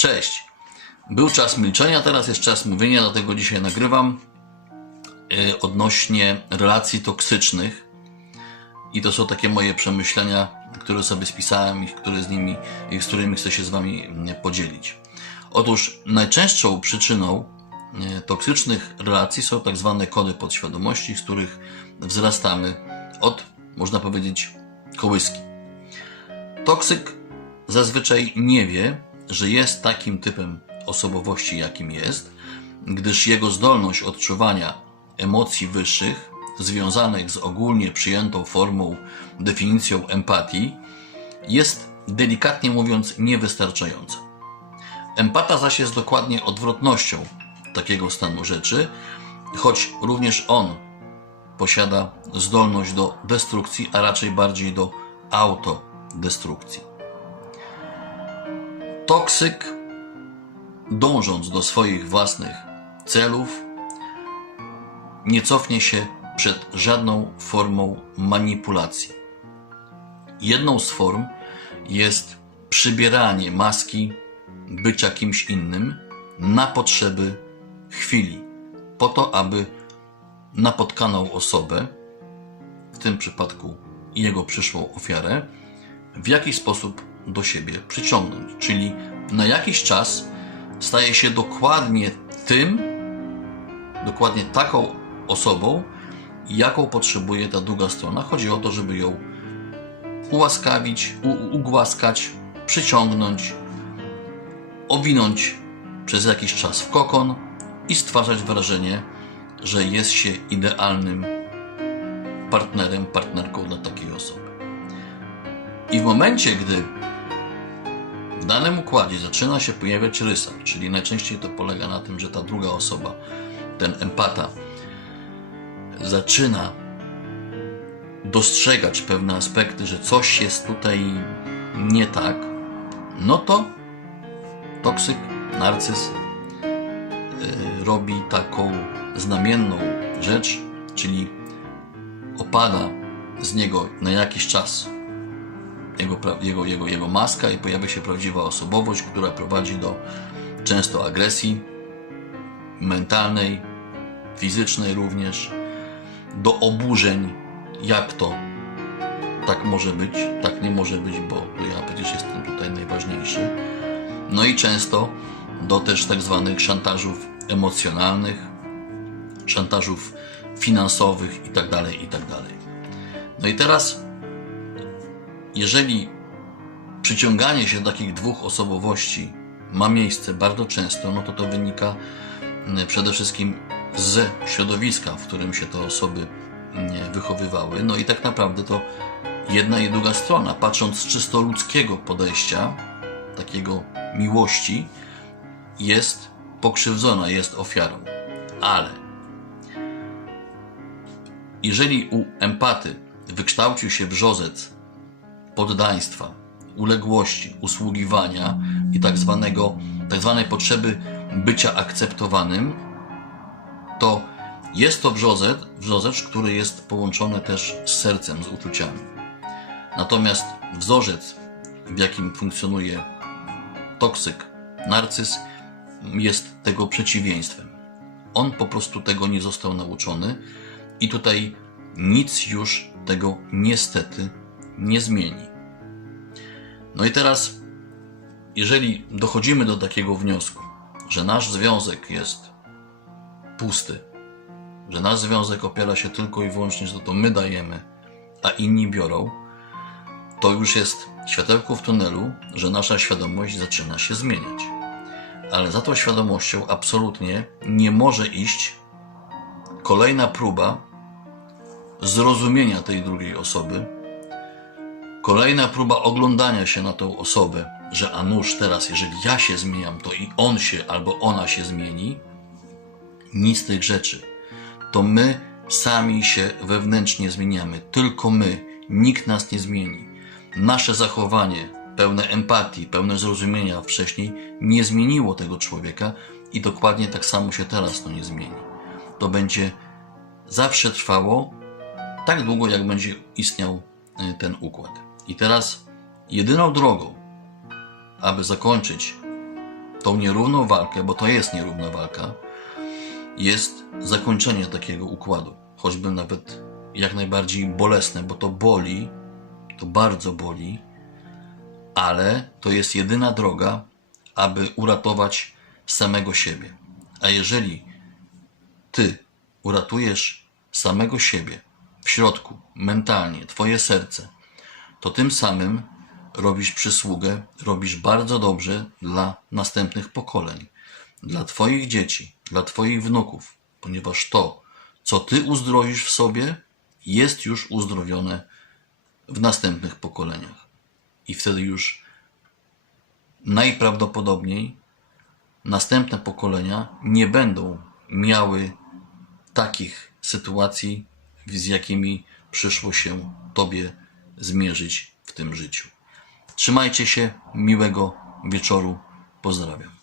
Cześć. Był czas milczenia, teraz jest czas mówienia, dlatego dzisiaj nagrywam yy, odnośnie relacji toksycznych. I to są takie moje przemyślenia, które sobie spisałem i które z nimi, z którymi chcę się z Wami mm, podzielić. Otóż najczęstszą przyczyną e, toksycznych relacji są tak zwane kody podświadomości, z których wzrastamy od, można powiedzieć, kołyski. Toksyk zazwyczaj nie wie, że jest takim typem osobowości, jakim jest, gdyż jego zdolność odczuwania emocji wyższych, związanych z ogólnie przyjętą formą, definicją empatii, jest delikatnie mówiąc niewystarczająca. Empata zaś jest dokładnie odwrotnością takiego stanu rzeczy, choć również on posiada zdolność do destrukcji, a raczej bardziej do autodestrukcji. Toksyk, dążąc do swoich własnych celów, nie cofnie się przed żadną formą manipulacji. Jedną z form jest przybieranie maski bycia kimś innym na potrzeby chwili, po to, aby napotkaną osobę, w tym przypadku jego przyszłą ofiarę, w jakiś sposób do siebie przyciągnąć. Czyli na jakiś czas staje się dokładnie tym, dokładnie taką osobą, jaką potrzebuje ta druga strona. Chodzi o to, żeby ją ułaskawić, ugłaskać, przyciągnąć, owinąć przez jakiś czas w kokon i stwarzać wrażenie, że jest się idealnym partnerem, partnerką dla takiej osoby. I w momencie, gdy w danym układzie zaczyna się pojawiać rysa, czyli najczęściej to polega na tym, że ta druga osoba, ten empata, zaczyna dostrzegać pewne aspekty, że coś jest tutaj nie tak, no to toksyk, narcyz y, robi taką znamienną rzecz, czyli opada z niego na jakiś czas jego, jego, jego, jego maska i pojawia się prawdziwa osobowość, która prowadzi do często agresji mentalnej, fizycznej również, do oburzeń, jak to tak może być, tak nie może być, bo ja przecież jestem tutaj najważniejszy. No i często do też tak zwanych szantażów emocjonalnych, szantażów finansowych itd., itd. No i teraz, jeżeli przyciąganie się takich dwóch osobowości ma miejsce bardzo często, no to to wynika mm, przede wszystkim z środowiska, w którym się te osoby mm, wychowywały. No i tak naprawdę to jedna i druga strona, patrząc z czysto ludzkiego podejścia, takiego miłości, jest pokrzywdzona, jest ofiarą. Ale jeżeli u empaty wykształcił się wrzorzec poddaństwa, uległości, usługiwania i tak, zwanego, tak zwanej potrzeby bycia akceptowanym, to jest to wrzorzec, wrzorzec, który jest połączony też z sercem, z uczuciami. Natomiast wzorzec, w jakim funkcjonuje toksyk, narcyz, jest tego przeciwieństwem. On po prostu tego nie został nauczony i tutaj nic już tego niestety nie zmieni. No i teraz, jeżeli dochodzimy do takiego wniosku, że nasz związek jest pusty, że nasz związek opiera się tylko i wyłącznie, że to my dajemy, a inni biorą, to już jest światełko w tunelu, że nasza świadomość zaczyna się zmieniać. Ale za tą świadomością absolutnie nie może iść kolejna próba zrozumienia tej drugiej osoby, kolejna próba oglądania się na tą osobę, że a nuż teraz, jeżeli ja się zmieniam, to i on się albo ona się zmieni. Nic z tych rzeczy. To my sami się wewnętrznie zmieniamy. Tylko my. Nikt nas nie zmieni. Nasze zachowanie, pełne empatii, pełne zrozumienia wcześniej, nie zmieniło tego człowieka i dokładnie tak samo się teraz to nie zmieni. To będzie zawsze trwało tak długo, jak będzie istniał y, ten układ. I teraz jedyną drogą, aby zakończyć tą nierówną walkę, bo to jest nierówna walka, jest zakończenie takiego układu. Choćby nawet jak najbardziej bolesne, bo to boli, to bardzo boli, ale to jest jedyna droga, aby uratować samego siebie. A jeżeli ty uratujesz samego siebie w środku, mentalnie, twoje serce, to tym samym robisz przysługę, robisz bardzo dobrze dla następnych pokoleń, dla twoich dzieci, dla twoich wnuków, ponieważ to, co ty uzdrowisz w sobie, jest już uzdrowione w następnych pokoleniach. I wtedy już najprawdopodobniej następne pokolenia nie będą miały takich sytuacji, z jakimi przyszło się Tobie zmierzyć w tym życiu. Trzymajcie się, miłego wieczoru, pozdrawiam.